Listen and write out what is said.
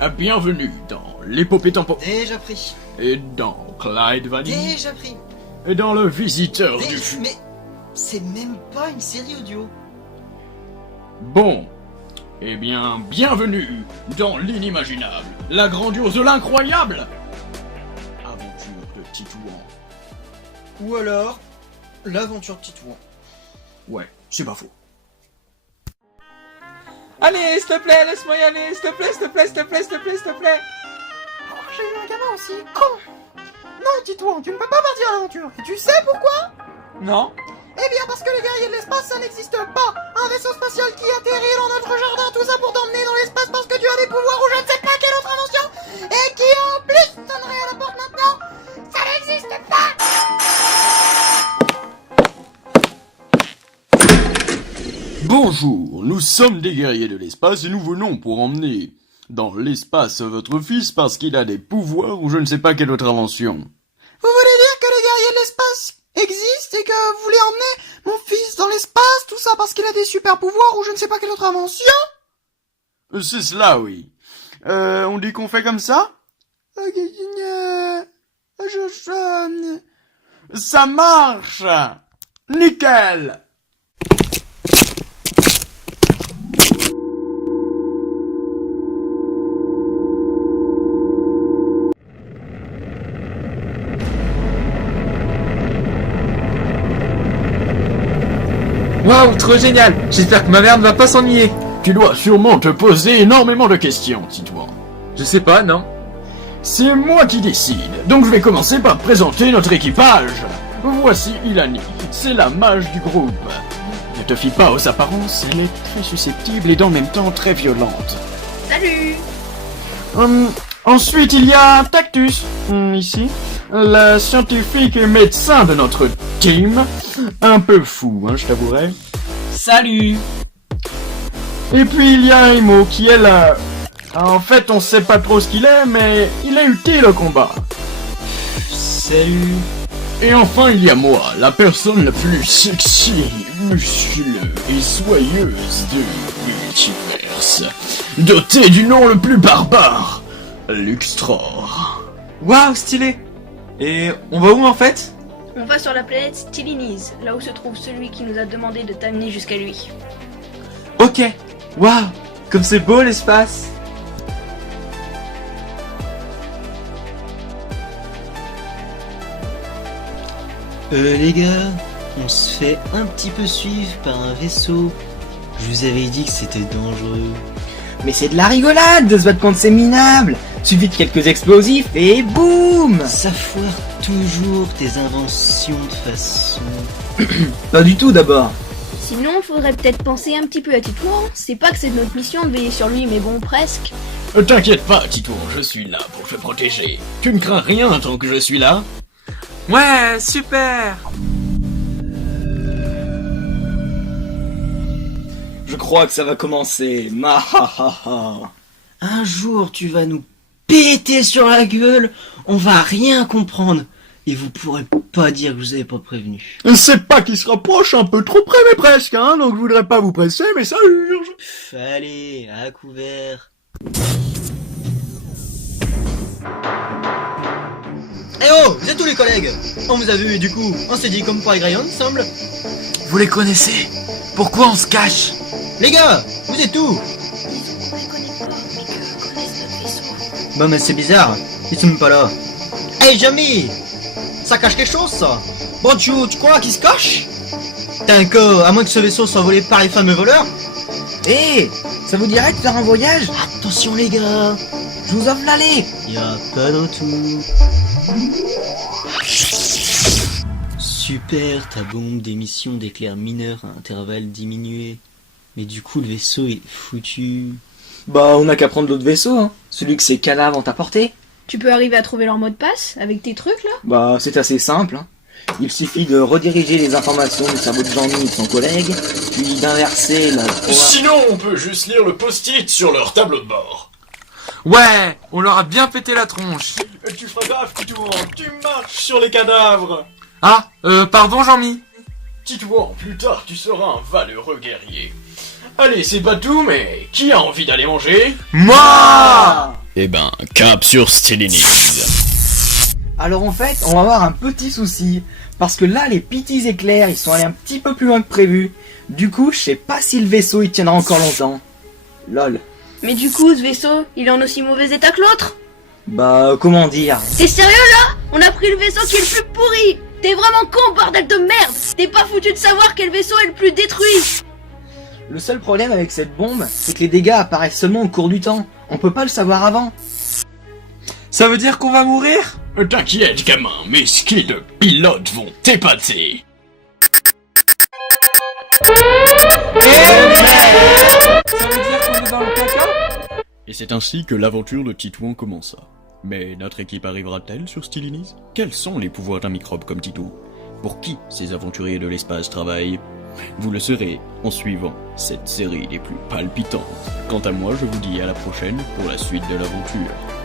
Bienvenue dans l'épopée temporelle. Déjà pris. Et dans Clyde Vanny. Déjà pris. Et dans le visiteur du Mais c'est même pas une série audio. Bon. Eh bien, bienvenue dans l'inimaginable, la grandiose, l'incroyable aventure de Titouan. Ou alors, l'aventure de Titouan. Ouais, c'est pas faux. Allez, s'il te plaît, laisse-moi y aller, s'il te plaît, s'il te plaît, s'il te plaît, s'il te plaît, s'il te plaît. Oh, j'ai eu un gamin aussi, con. Non, Titouan, tu ne peux pas partir à l'aventure. Et tu sais pourquoi? Non. Eh bien, parce que les guerriers de l'espace, ça n'existe pas. Un vaisseau spatial qui atterrit dans notre jardin, tout ça pour t'emmener dans l'espace parce que tu as des pouvoirs ou je ne sais pas quelle autre invention, et qui en plus sonnerait à la porte maintenant, ça n'existe pas. Bonjour, nous sommes des guerriers de l'espace et nous venons pour emmener dans l'espace votre fils parce qu'il a des pouvoirs ou je ne sais pas quelle autre invention. Vous voulez dire que les guerriers de l'espace existent et que vous voulez emmener mon fils dans l'espace, tout ça parce qu'il a des super pouvoirs ou je ne sais pas quelle autre invention? C'est cela, oui. On dit qu'on fait comme ça? Ça marche! Nickel! Waouh, trop génial. J'espère que ma mère ne va pas s'ennuyer. Tu dois sûrement te poser énormément de questions, Titouan. Je sais pas, non. C'est moi qui décide, donc je vais commencer par présenter notre équipage. Voici Ilani, c'est la mage du groupe. Ne te fie pas aux apparences, elle est très susceptible et dans le même temps très violente. Salut! Ensuite, il y a Tactus, ici, le scientifique et médecin de notre team. Un peu fou, je t'avouerai. Salut. Et puis il y a Imo qui est là. En fait, on sait pas trop ce qu'il est, mais il est utile au combat. Salut. Et enfin, il y a moi, la personne la plus sexy, musculeuse et soyeuse de multiverse. Dotée du nom le plus barbare, Luxtror. Waouh, stylé. Et on va où en fait? On va sur la planète Stylinise, là où se trouve celui qui nous a demandé de t'amener jusqu'à lui. Ok. Waouh, comme c'est beau l'espace. Les gars, on se fait un petit peu suivre par un vaisseau. Je vous avais dit que c'était dangereux. Mais c'est de la rigolade de se battre contre ces minables. Suffit de quelques explosifs et boum. Ça foire toujours tes inventions de façon... Pas du tout d'abord. Sinon, faudrait peut-être penser un petit peu à Titouan. C'est pas que c'est notre mission de veiller sur lui, mais bon, presque. T'inquiète pas, Titouan, je suis là pour te protéger. Tu ne crains rien tant que je suis là. Ouais, super. Je crois que ça va commencer. Mahahaha. Un jour, tu vas nous péter sur la gueule, on va rien comprendre. Et vous pourrez pas dire que vous avez pas prévenu. C'est pas qu'il se rapproche un peu trop près, mais presque, donc je voudrais pas vous presser, mais ça urge. Allez, à couvert. Eh oh, vous êtes tous les collègues. On vous a vu, du coup, on s'est dit comme par les ensemble. Vous les connaissez? Pourquoi on se cache? Les gars, vous êtes où? Bon, mais c'est bizarre, ils sont même pas là. Hey, Jamie, ça cache quelque chose, ça? Bon, tu crois qu'ils se cachent? T'as un cas, à moins que ce vaisseau soit volé par les fameux voleurs? Hé, ça vous dirait de faire un voyage? Attention, les gars, Je vous offre l'aller. y'a pas dans tout. Super, ta bombe d'émission d'éclairs mineurs à intervalles diminués. Mais du coup, le vaisseau est foutu. Bah, on a qu'à prendre l'autre vaisseau, celui que ces canards vont apporter. Tu peux arriver à trouver leur mot de passe avec tes trucs là? Bah, c'est assez simple. Il suffit de rediriger les informations du cerveau de Jean-Mi et de son collègue, puis d'inverser la... Sinon, on peut juste lire le post-it sur leur tableau de bord. Ouais, on leur a bien pété la tronche. Tu feras gaffe, Titouan, tu marches sur les cadavres. Ah, pardon Jean-Mi. Titouan, plus tard, tu seras un valeureux guerrier. Allez, c'est pas tout, mais qui a envie d'aller manger? Moi! Eh ben, cap sur Stellinis. Alors en fait, on va avoir un petit souci. Parce que là, les petits éclairs, ils sont allés un petit peu plus loin que prévu. Du coup, je sais pas si le vaisseau, il tiendra encore longtemps. Lol. Mais du coup, ce vaisseau, il est en aussi mauvais état que l'autre? Bah, comment dire? T'es sérieux là? On a pris le vaisseau qui est le plus pourri! T'es vraiment con, bordel de merde! T'es pas foutu de savoir quel vaisseau est le plus détruit! Le seul problème avec cette bombe, c'est que les dégâts apparaissent seulement au cours du temps. On peut pas le savoir avant. Ça veut dire qu'on va mourir? T'inquiète, gamin, mes skills de pilote vont t'épater. Ça veut dire qu'on est dans le caca? Et c'est ainsi que l'aventure de Titouan commença. Mais notre équipe arrivera-t-elle sur Stellinis? Quels sont les pouvoirs d'un microbe comme Titou? Pour qui ces aventuriers de l'espace travaillent? Vous le saurez en suivant cette série des plus palpitantes. Quant à moi, je vous dis à la prochaine pour la suite de l'aventure.